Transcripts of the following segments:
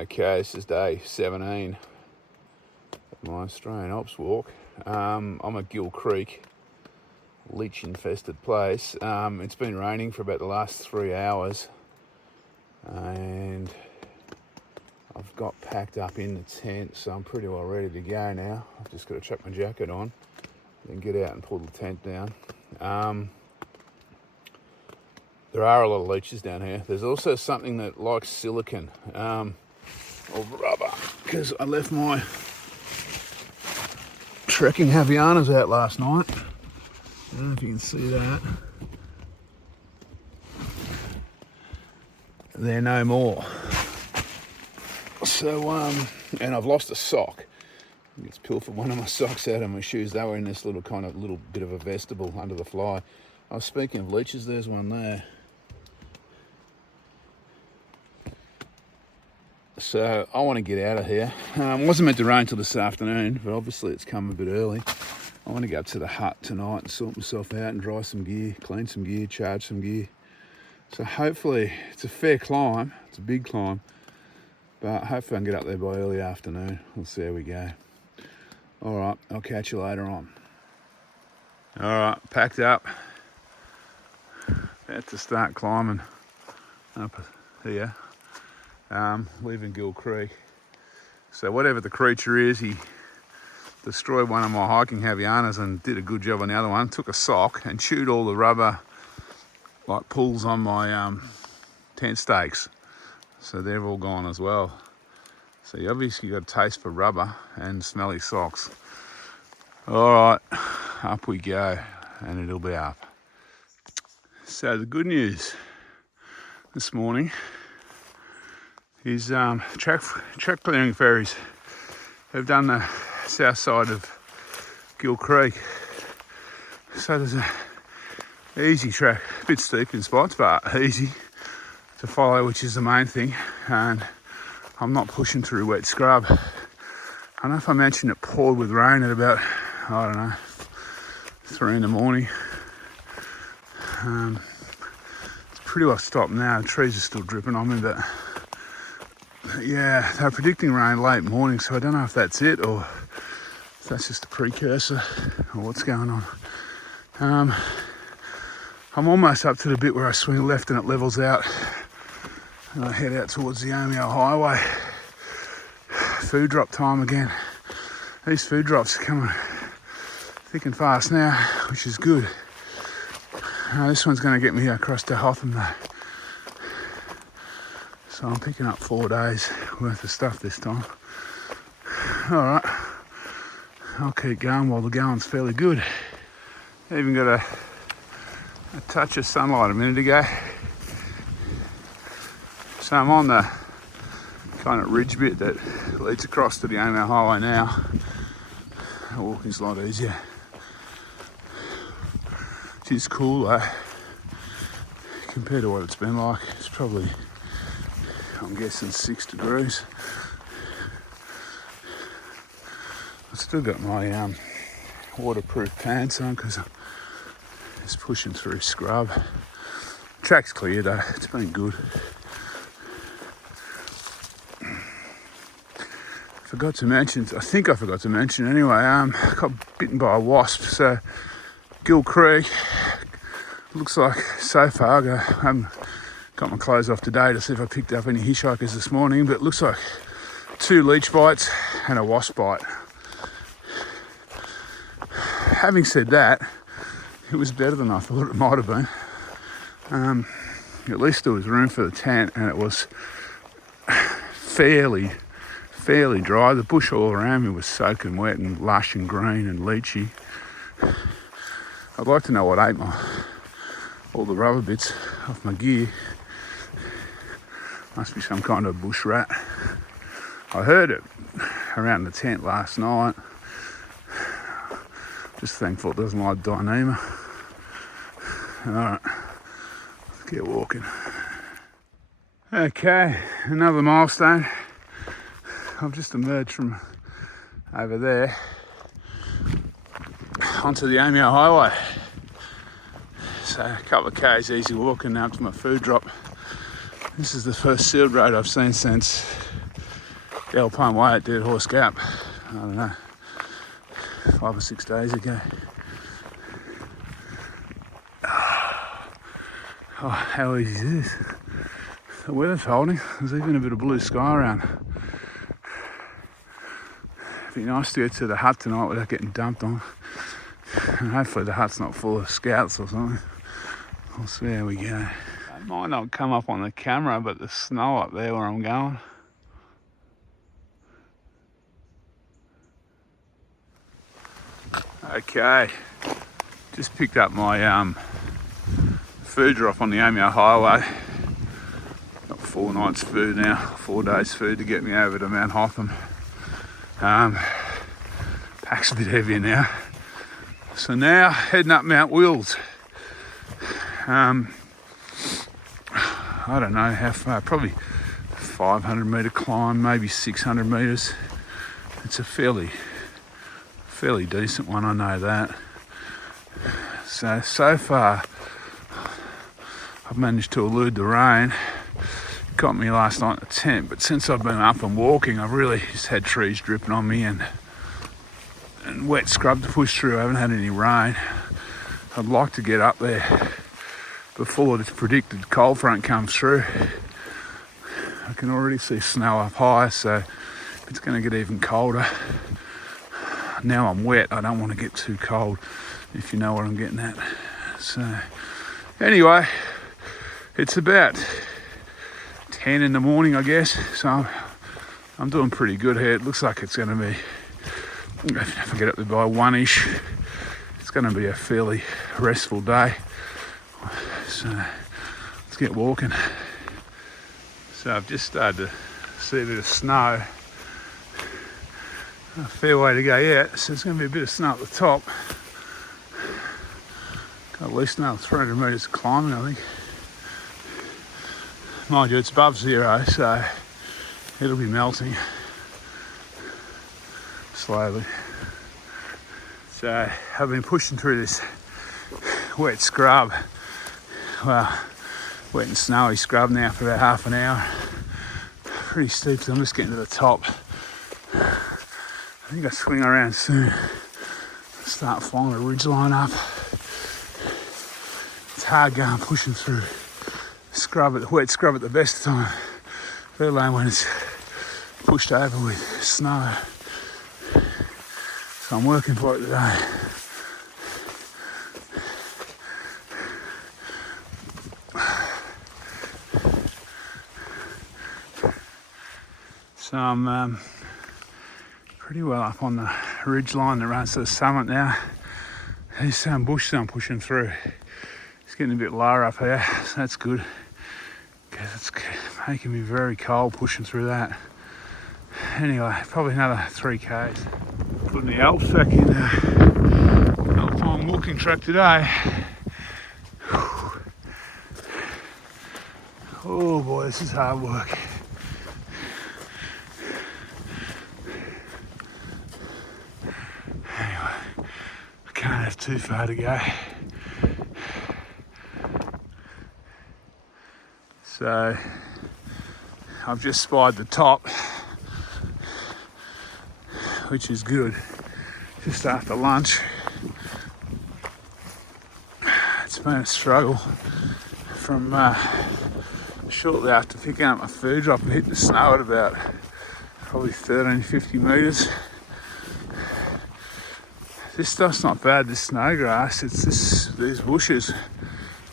Okay, this is day 17 of my Australian Alps walk. I'm at Gill Creek, leech infested place. It's been raining for about the last 3 hours and I've got packed up in the tent, so I'm pretty well ready to go now. I've just got to chuck my jacket on and get out and pull the tent down. There are a lot of leeches down here. There's also something that likes silicon or rubber, because I left my trekking Havianas out last night. I don't know if you can see that. They're no more. So, and I've lost a sock. It's pilfered one of my socks out of my shoes. They were in this little bit of a vestibule under the fly. I was speaking of leeches, there's one there. So I want to get out of here. It wasn't meant to rain till this afternoon, but obviously it's come a bit early. I want to go up to the hut tonight and sort myself out and dry some gear, clean some gear, charge some gear. So hopefully, it's a fair climb. It's a big climb, but hopefully I can get up there by early afternoon. We'll see how we go. All right, I'll catch you later on. All right, packed up. About to start climbing up here. Leaving Gill Creek. So whatever the creature is, he destroyed one of my hiking Havianas and did a good job on the other one. Took a sock and chewed all the rubber like pulls on my tent stakes. So they've all gone as well. So you obviously got a taste for rubber and smelly socks. All right, up we go, and it'll be up. So the good news this morning is track clearing ferries have done the south side of Gill Creek. So there's an easy track, a bit steep in spots, but easy to follow, which is the main thing. And I'm not pushing through wet scrub. I don't know if I mentioned it poured with rain at about, I don't know, 3 in the morning. It's pretty well stopped now. The trees are still dripping on me, but yeah, they're predicting rain late morning, so I don't know if that's it or if that's just a precursor or what's going on. I'm almost up to the bit where I swing left and it levels out and I head out towards the Omeo Highway. Food drop time again. These food drops are coming thick and fast now, which is good. This one's going to get me across to Hotham though. So I'm picking up 4 days worth of stuff this time. All right, I'll keep going while the going's fairly good. Even got a touch of sunlight a minute ago. So I'm on the kind of ridge bit that leads across to the Omeo Highway now. The walking's a lot easier. It's cool though, compared to what it's been like. It's probably, I'm guessing, 6 degrees. I've still got my waterproof pants on because I'm just pushing through scrub. Track's clear though, it's been good. I think I forgot to mention anyway, I got bitten by a wasp. So Gill Creek, looks like so far, I haven't got my clothes off today to see if I picked up any hitchhikers this morning, but it looks like 2 leech bites and a wasp bite. Having said that, it was better than I thought it might have been. At least there was room for the tent and it was fairly dry. The bush all around me was soaking wet and lush and green and leechy. I'd like to know what ate all the rubber bits off my gear. Must be some kind of bush rat. I heard it around the tent last night. Just thankful it doesn't like Dyneema. Alright, let's get walking. Okay, another milestone. I've just emerged from over there onto the Omeo Highway. So a couple of k's easy walking up to my food drop. This is the first sealed road I've seen since the Alpine Way at Dead Horse Gap, I don't know, 5 or 6 days ago. Oh, how easy is this? The weather's holding. There's even a bit of blue sky around. It'd be nice to get to the hut tonight without getting dumped on. And hopefully the hut's not full of scouts or something. We'll see how we go. It might not come up on the camera, but the snow up there where I'm going. Okay, just picked up my food drop on the Omeo Highway. Got 4 nights food now, 4 days food to get me over to Mt Hotham. Pack's a bit heavier now. So now heading up Mount Wills. I don't know how far, probably 500 metre climb, maybe 600 metres. It's a fairly decent one, I know that. So far I've managed to elude the rain. It got me last night in the tent, but since I've been up and walking, I've really just had trees dripping on me and wet scrub to push through. I haven't had any rain. I'd like to get up there before this predicted cold front comes through. I can already see snow up high, so it's going to get even colder. Now I'm wet, I don't want to get too cold, if you know what I'm getting at. So anyway, it's about 10 in the morning, I guess, so I'm doing pretty good here. It looks like it's going to be, if I get up there by 1-ish, it's going to be a fairly restful day. So let's get walking. So I've just started to see a bit of snow. A fair way to go yet, so there's going to be a bit of snow at the top. Got at least another 300 metres of climbing, I think. Mind you, it's above 0, so it'll be melting slowly. So I've been pushing through this wet scrub, well, wet and snowy scrub now for about half an hour. Pretty steep, so I'm just getting to the top. I think I'll swing around soon. Start flying the ridgeline up. It's hard going, pushing through wet scrub at the best of time, let alone when it's pushed over with snow. So I'm working for it today. So I'm pretty well up on the ridge line that runs to the summit now. There's some bush that I'm pushing through. It's getting a bit lower up here, so that's good, because it's making me very cold pushing through that. Anyway, probably another 3 k's. Putting the Alps back in Alpine walking track today. Oh boy, this is hard work. Can't have too far to go. So I've just spied the top, which is good. Just after lunch. It's been a struggle from shortly after picking up my food drop and hitting the snow at about probably 1350 metres. This stuff's not bad, this snow grass. It's these bushes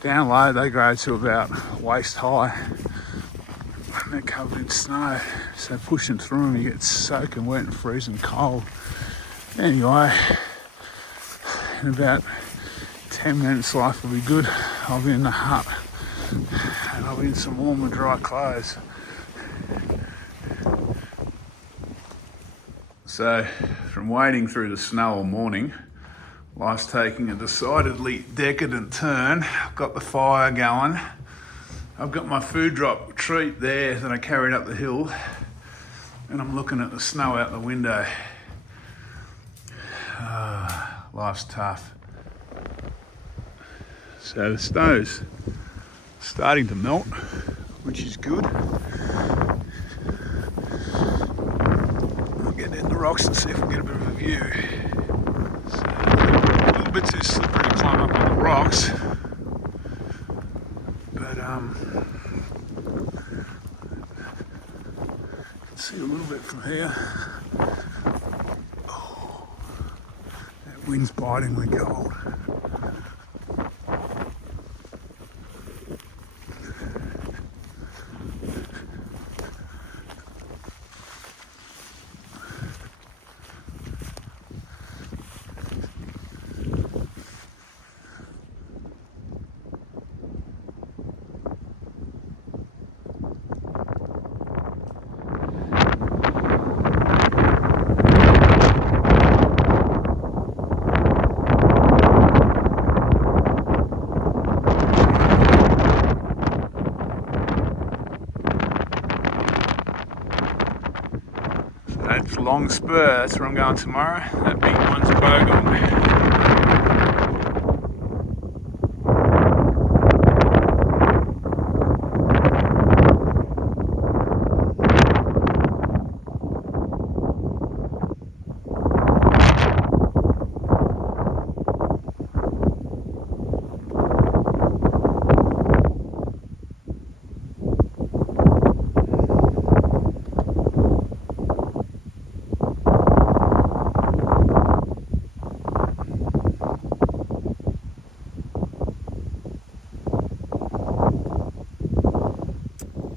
down low, they grow to about waist high and they're covered in snow. So pushing through them, you get soaking wet and freezing cold. Anyway, in about 10 minutes life will be good. I'll be in the hut and I'll be in some warm and dry clothes. So, from wading through the snow all morning, life's taking a decidedly decadent turn. I've got the fire going. I've got my food drop treat there that I carried up the hill, and I'm looking at the snow out the window. Life's tough. So the snow's starting to melt, which is good. get in the rocks and see if we can get a bit of a view. So, a little bit too slippery to climb up on the rocks, but can see a little bit from here. Oh, that wind's bitingly cold. That's Long Spur, that's where I'm going tomorrow. That big one's Goin.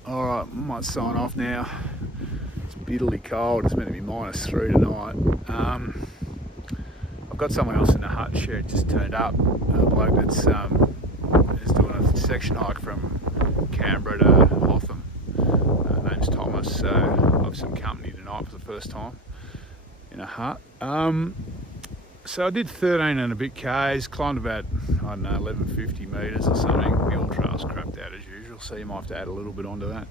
Alright, I might sign off now. It's bitterly cold, it's meant to be -3 tonight. I've got someone else in the hut shed just turned up, a bloke that's is doing a section hike from Canberra to Hotham. Name's Thomas, so I'll have some company tonight for the first time in a hut. So I did 13 and a bit Ks, climbed about, I don't know, 1150 metres or something. The all trails crapped out as usual, so you might have to add a little bit onto that.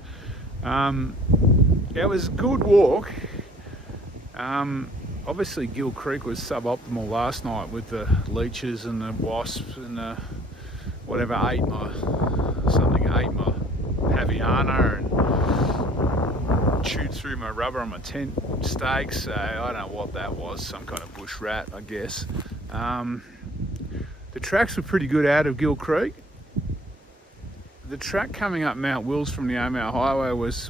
Yeah, it was a good walk. Obviously Gill Creek was suboptimal last night with the leeches and the wasps and the whatever ate my Haviana and chewed through my rubber on my tent stakes, so I don't know what that was, some kind of bush rat I guess. The tracks were pretty good out of Gill Creek. The track coming up Mount Wills from the Omeo Highway I was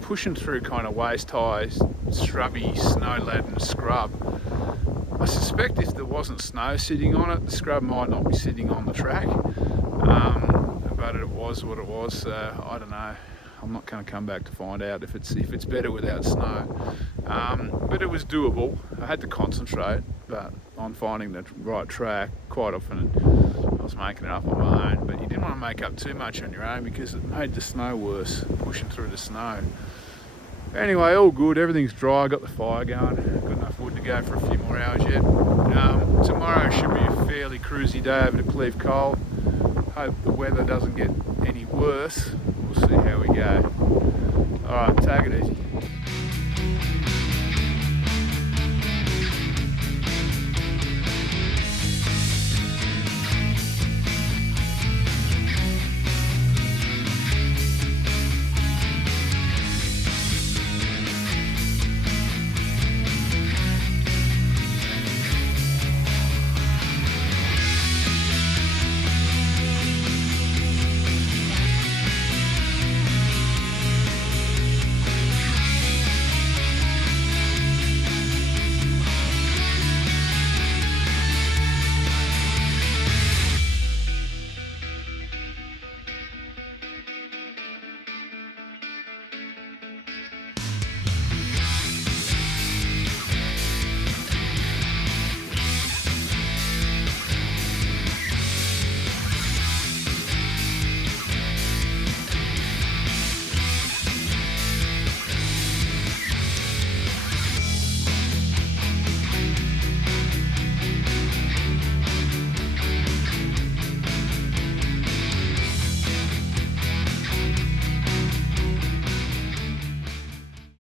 pushing through kind of waist-high, shrubby, snow-laden scrub. I suspect if there wasn't snow sitting on it, the scrub might not be sitting on the track, but it was what it was, so I don't know. I'm not going to come back to find out if it's better without snow. But it was doable. I had to concentrate, but on finding the right track. Quite often I was making it up on my own, but you didn't want to make up too much on your own because it made the snow worse, pushing through the snow. Anyway, all good, everything's dry, got the fire going, got enough wood to go for a few more hours yet. Tomorrow should be a fairly cruisy day over to Cleve Cole. Hope the weather doesn't get any worse. We'll see how we go. Alright, take it easy.